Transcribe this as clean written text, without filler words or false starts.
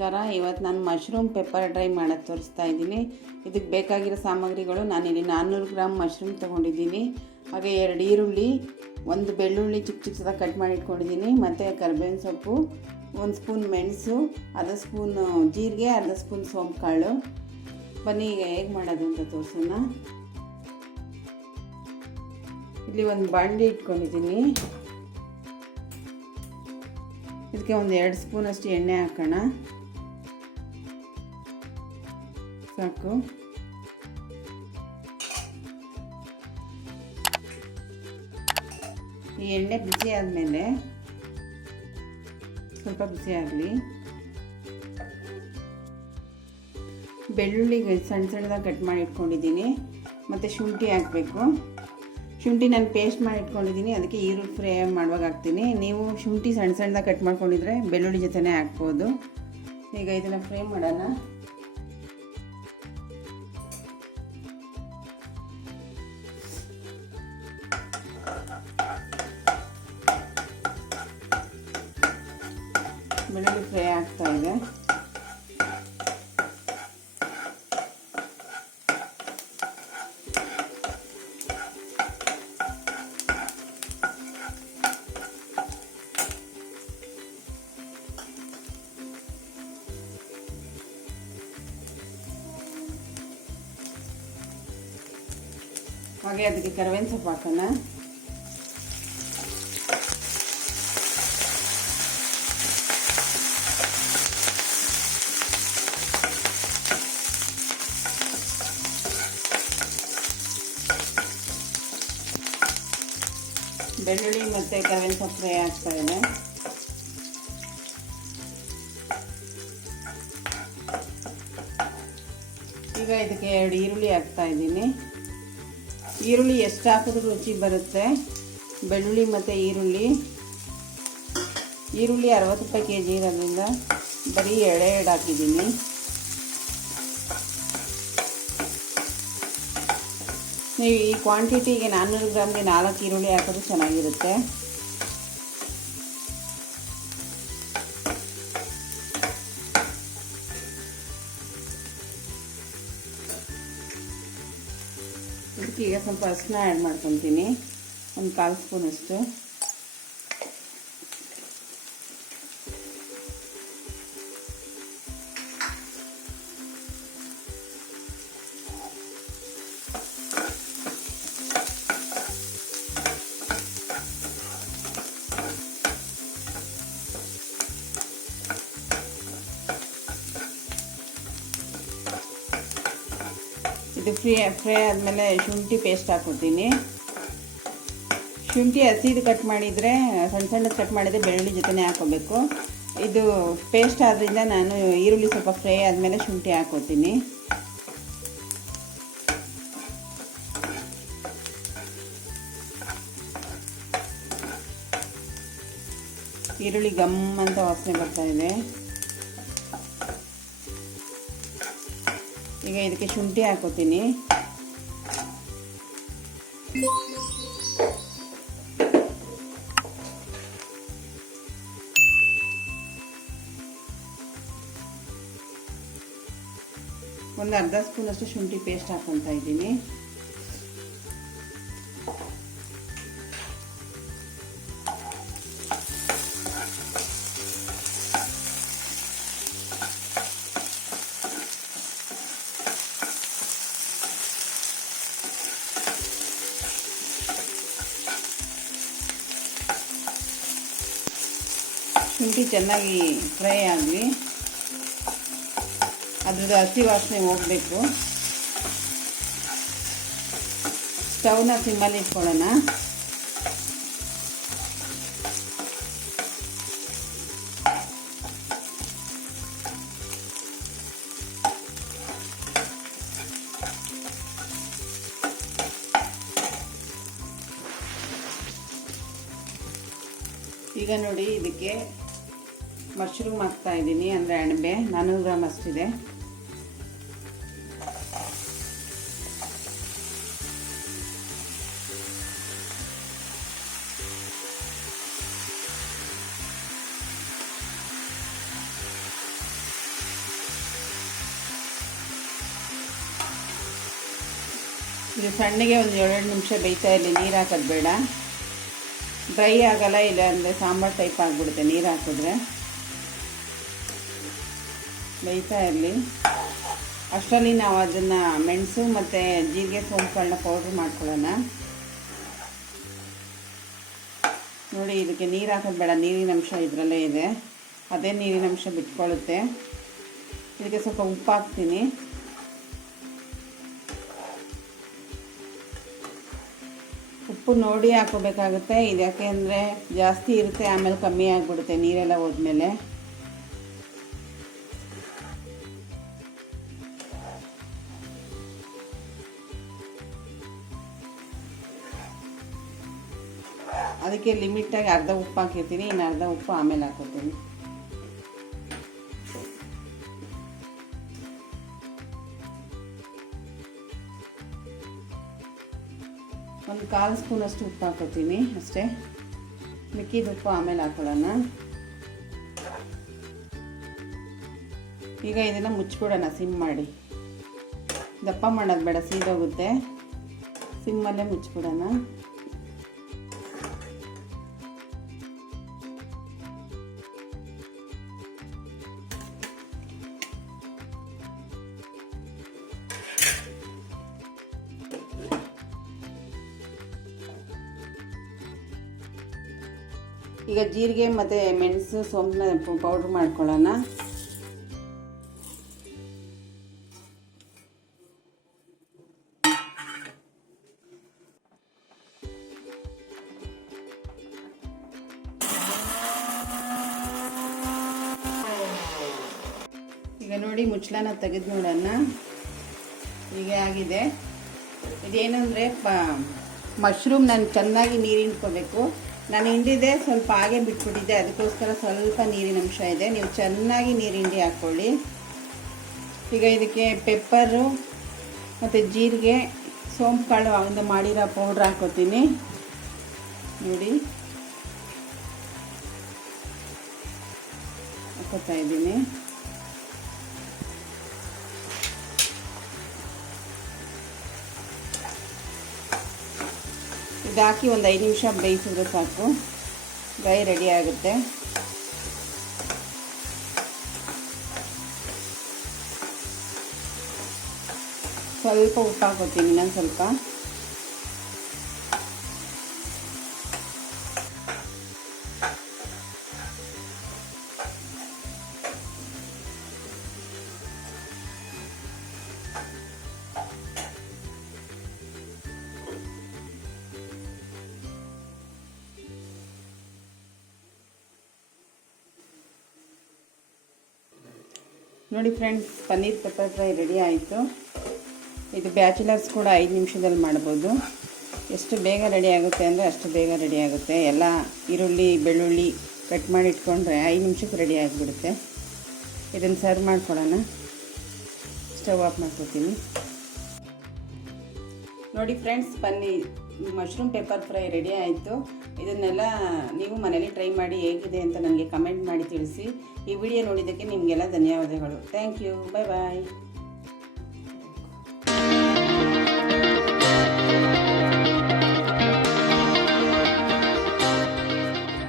ನಮಸ್ಕಾರ. ಇವತ್ತು ನಾನು ಮಶ್ರೂಮ್ ಪೆಪ್ಪರ್ ಡ್ರೈ ಮಾಡೋದು ತೋರಿಸ್ತಾ ಇದ್ದೀನಿ. ಇದಕ್ಕೆ ಬೇಕಾಗಿರೋ ಸಾಮಗ್ರಿಗಳು, ನಾನಿಲ್ಲಿ 400 ಗ್ರಾಮ್ ಮಶ್ರೂಮ್ ತೊಗೊಂಡಿದ್ದೀನಿ. ಹಾಗೆ 2 ಈರುಳ್ಳಿ, 1 ಬೆಳ್ಳುಳ್ಳಿ ಚಿಕ್ಕ ಚಿಕ್ಕದಾಗಿ ಕಟ್ ಮಾಡಿ ಇಟ್ಕೊಂಡಿದ್ದೀನಿ, ಮತ್ತು ಕರಿಬೇವಿನ ಸೊಪ್ಪು, 1 ಸ್ಪೂನ್ ಮೆಣಸು, ಅರ್ಧ ಸ್ಪೂನ್ ಜೀರಿಗೆ, ಅರ್ಧ ಸ್ಪೂನ್ ಸೋಂಪು ಕಾಳು. ಬನ್ನಿ ಈಗ ಹೇಗೆ ಮಾಡೋದು ಅಂತ ತೋರಿಸೋಣ. ಇಲ್ಲಿ ಒಂದು ಬಾಣಲಿ ಇಟ್ಕೊಂಡಿದ್ದೀನಿ. ಇದಕ್ಕೆ ಒಂದು 2 ಸ್ಪೂನಷ್ಟು ಎಣ್ಣೆ ಹಾಕೋಣ, ಸಾಕು. ಈ ಎಣ್ಣೆ ಬಿಸಿ ಆದಮೇಲೆ, ಸ್ವಲ್ಪ ಬಿಸಿ ಆಗಲಿ, ಬೆಳ್ಳುಳ್ಳಿ ಸಣ್ಣ ಸಣ್ಣದಾಗಿ ಕಟ್ ಮಾಡಿ ಇಟ್ಕೊಂಡಿದ್ದೀನಿ, ಮತ್ತು ಶುಂಠಿ ಹಾಕಬೇಕು. ಶುಂಠಿ ನಾನು ಪೇಸ್ಟ್ ಮಾಡಿ ಇಟ್ಕೊಂಡಿದ್ದೀನಿ, ಅದಕ್ಕೆ ಈರುಳ್ಳಿ ಫ್ರೈ ಮಾಡುವಾಗ ಹಾಕ್ತೀನಿ. ನೀವು ಶುಂಠಿ ಸಣ್ಣ ಸಣ್ಣದಾಗಿ ಕಟ್ ಮಾಡ್ಕೊಂಡಿದ್ರೆ ಬೆಳ್ಳುಳ್ಳಿ ಜೊತೆನೇ ಹಾಕ್ಬೋದು. ಈಗ ಇದನ್ನು ಫ್ರೈ ಮಾಡೋಣ. ಬೆಳ್ಳುಳ್ಳಿ ಫ್ರೈ ಆಗ್ತಾ ಇದೆ. ಹಾಗೆ ಅದಕ್ಕೆ ಕರಿಬೇವಿನ ಸೊಪ್ಪು ಹಾಕೋಣ. ಬೆಳ್ಳುಳ್ಳಿ ಮತ್ತು ಕರಿಬೇವಿನ ಸೊಪ್ಪು ಫ್ರೈ ಆಗ್ತಾ ಇದೆ. ಈಗ ಇದಕ್ಕೆ 2 ಈರುಳ್ಳಿ ಹಾಕ್ತಾ ಇದ್ದೀನಿ. ಈರುಳ್ಳಿ ಎಷ್ಟು ಹಾಕಿದ್ರೂ ರುಚಿ ಬರುತ್ತೆ. ಬೆಳ್ಳುಳ್ಳಿ ಮತ್ತು ಈರುಳ್ಳಿ 60 ರೂಪಾಯಿ kg ಇರೋದ್ರಿಂದ ಬರೀ 2 ಹಾಕಿದ್ದೀನಿ. ನೀವು ಈ ಕ್ವಾಂಟಿಟಿಗೆ 400 ಗ್ರಾಮ್ಗೆ 4 ಈರುಳ್ಳಿ ಹಾಕೋದು ಚೆನ್ನಾಗಿರುತ್ತೆ. ಇದಕ್ಕೆ ಈಗ ಸ್ವಲ್ಪ ಅರಿಶಿನ ಆ್ಯಡ್ ಮಾಡ್ಕೊತೀನಿ, ಒಂದು 1/4 ಸ್ಪೂನಷ್ಟು. ಇದು ಫ್ರೈ ಆದಮೇಲೆ ಶುಂಠಿ ಪೇಸ್ಟ್ ಹಾಕ್ಕೊತೀನಿ. ಶುಂಠಿ ಹಸಿದು ಕಟ್ ಮಾಡಿದರೆ, ಸಣ್ಣ ಸಣ್ಣದು ಕಟ್ ಮಾಡಿದರೆ ಬೆಳ್ಳುಳ್ಳಿ ಜೊತೆನೇ ಹಾಕ್ಕೋಬೇಕು. ಇದು ಪೇಸ್ಟ್ ಆದ್ದರಿಂದ ನಾನು ಈರುಳ್ಳಿ ಸ್ವಲ್ಪ ಫ್ರೈ ಆದಮೇಲೆ ಶುಂಠಿ ಹಾಕ್ಕೋತೀನಿ. ಈರುಳ್ಳಿ ಗಮ್ ಅಂತ ವಾಸನೆ ಬರ್ತಾ ಇದೆ. ಈಗ ಇದಕ್ಕೆ ಶುಂಠಿ ಹಾಕೋತೀನಿ. ಒಂದು ಅರ್ಧ ಸ್ಪೂನಷ್ಟು ಶುಂಠಿ ಪೇಸ್ಟ್ ಹಾಕೊತಾ ಇದ್ದೀನಿ. ಶುಂಠಿ ಚೆನ್ನಾಗಿ ಫ್ರೈ ಆಗಲಿ, ಅದ್ರದ್ದು ಹಸಿ ವಾಸನೆ ಹೋಗಬೇಕು. ಸ್ಟವ್ನ ಸಿಮ್ಮಲ್ಲಿ ಇಟ್ಕೊಳ್ಳೋಣ. ಈಗ ನೋಡಿ, ಇದಕ್ಕೆ ಮಶ್ರೂಮ್ ಹಾಕ್ತಾ ಇದ್ದೀನಿ, ಅಂದರೆ ಅಣಬೆ 400 ಗ್ರಾಮ್ ಅಷ್ಟಿದೆ. ಇದು ಸಣ್ಣಗೆ ಒಂದು 7 ನಿಮಿಷ ಬೇಯ್ತಾ ಇರಲಿ, ನೀರು ಹಾಕೋದು ಬೇಡ. ಡ್ರೈ ಆಗಲ್ಲ, ಇಲ್ಲ ಅಂದರೆ ಸಾಂಬಾರು ಟೈಪ್ ಆಗಿಬಿಡುತ್ತೆ ನೀರು ಹಾಕಿದ್ರೆ. ಬೇಯ್ತಾ ಇರಲಿ. ಅಷ್ಟರಲ್ಲಿ ನಾವು ಅದನ್ನು ಮೆಣಸು ಮತ್ತು ಜೀರಿಗೆ ಸೋಂಪುಗಳನ್ನ ಪೌಡ್ರ್ ಮಾಡ್ಕೊಳ್ಳೋಣ. ನೋಡಿ, ಇದಕ್ಕೆ ನೀರು ಹಾಕೋದು ಬೇಡ, ನೀರಿನ ಅಂಶ ಇದರಲ್ಲೇ ಇದೆ, ಅದೇ ನೀರಿನ ಅಂಶ ಬಿಟ್ಕೊಳ್ಳುತ್ತೆ. ಇದಕ್ಕೆ ಸ್ವಲ್ಪ ಉಪ್ಪು ಹಾಕ್ತೀನಿ. ಉಪ್ಪು ನೋಡಿ ಹಾಕೋಬೇಕಾಗುತ್ತೆ. ಇದು ಯಾಕೆ ಅಂದರೆ ಜಾಸ್ತಿ ಇರುತ್ತೆ, ಆಮೇಲೆ ಕಮ್ಮಿ ಆಗಿಬಿಡುತ್ತೆ ನೀರೆಲ್ಲ ಹೋದ್ಮೇಲೆ. ಅದಕ್ಕೆ ಲಿಮಿಟಾಗಿ ಅರ್ಧ ಉಪ್ಪು ಹಾಕಿರ್ತೀನಿ, ಇನ್ನು ಅರ್ಧ ಉಪ್ಪು ಆಮೇಲೆ ಹಾಕೋತೀನಿ. ಒಂದು 1/4 ಸ್ಪೂನಷ್ಟು ಉಪ್ಪು ಹಾಕೋತೀನಿ ಅಷ್ಟೇ. ಮಿಕ್ಕಿದ ಉಪ್ಪು ಆಮೇಲೆ ಹಾಕೊಳ್ಳೋಣ. ಈಗ ಇದನ್ನು ಮುಚ್ಚಿಬಿಡೋಣ ಸಿಮ್ ಮಾಡಿ. ದಪ್ಪ ಮಾಡೋದು ಬೇಡ, ಸೀದೋಗುತ್ತೆ. ಸಿಮ್ಮಲ್ಲೇ ಮುಚ್ಚಿಬಿಡೋಣ. ಈಗ ಜೀರಿಗೆ ಮತ್ತು ಮೆಣಸು ಸೋಂಪನ್ನ ಪೌಡ್ರ್ ಮಾಡ್ಕೊಳ್ಳೋಣ. ಈಗ ನೋಡಿ, ಮುಚ್ಚಳನ ತೆಗೆದು ನೋಡೋಣ. ಹೀಗೆ ಆಗಿದೆ. ಇದೇನೆಂದರೆ ಮಶ್ರೂಮ್ ನಾನು ಚೆನ್ನಾಗಿ ನೀರು ಹಿಂಡ್ಕೋಬೇಕು. ನಾನು ಹಿಂಡಿದೆ, ಸ್ವಲ್ಪ ಹಾಗೆ ಬಿಟ್ಬಿಟ್ಟಿದ್ದೆ, ಅದಕ್ಕೋಸ್ಕರ ಸ್ವಲ್ಪ ನೀರಿನ ಅಂಶ ಇದೆ. ನೀವು ಚೆನ್ನಾಗಿ ನೀರು ಹಿಂಡಿ ಹಾಕ್ಕೊಳ್ಳಿ. ಈಗ ಇದಕ್ಕೆ ಪೆಪ್ಪರು ಮತ್ತು ಜೀರಿಗೆ ಸೋಂಪು ಕಾಳು ಅವಿಂದ ಮಾಡಿರೋ ಪೌಡ್ರ್ ಹಾಕೋತೀನಿ. ನೋಡಿ, ಹಾಕೋತಾ ಇದ್ದೀನಿ. ಇದು ಹಾಕಿ ಒಂದು 5 ನಿಮಿಷ ಬೇಯಿಸಿದ್ರೆ ಸಾಕು, ಡ್ರೈ ರೆಡಿ ಆಗುತ್ತೆ. ಸ್ವಲ್ಪ ಉಪ್ಪು ಹಾಕೋತೀನಿ, ಇನ್ನೊಂದು ಸ್ವಲ್ಪ. ನೋಡಿ friends, paneer pepper fry ready ಆಯಿತು. ಇದು ಬ್ಯಾಚುಲರ್ಸ್ ಕೂಡ 5 ನಿಮಿಷದಲ್ಲಿ ಮಾಡ್ಬೋದು. ಎಷ್ಟು ಬೇಗ ರೆಡಿ ಆಗುತ್ತೆ ಅಂದರೆ ಅಷ್ಟು ಬೇಗ ರೆಡಿ ಆಗುತ್ತೆ. ಎಲ್ಲ ಈರುಳ್ಳಿ ಬೆಳ್ಳುಳ್ಳಿ ಕಟ್ ಮಾಡಿ ಇಟ್ಕೊಂಡ್ರೆ 5 ನಿಮಿಷಕ್ಕೆ ರೆಡಿ ಆಗಿಬಿಡುತ್ತೆ. ಇದನ್ನು ಸರ್ವ್ ಮಾಡ್ಕೊಳ್ಳೋಣ. ಸ್ಟವ್ ಆಫ್ ಮಾಡ್ಕೊತೀನಿ. ನೋಡಿ friends, mushroom pepper fry ready ಆಯಿತು. ಇದನ್ನೆಲ್ಲ ನೀವು ಮನೇಲಿ ಟ್ರೈ ಮಾಡಿ ಹೇಗಿದೆ ಅಂತ ನನಗೆ ಕಮೆಂಟ್ ಮಾಡಿ ತಿಳಿಸಿ. ಈ ವಿಡಿಯೋ ನೋಡಿದ್ದಕ್ಕೆ ನಿಮಗೆಲ್ಲ ಧನ್ಯವಾದಗಳು. Thank you. Bye bye.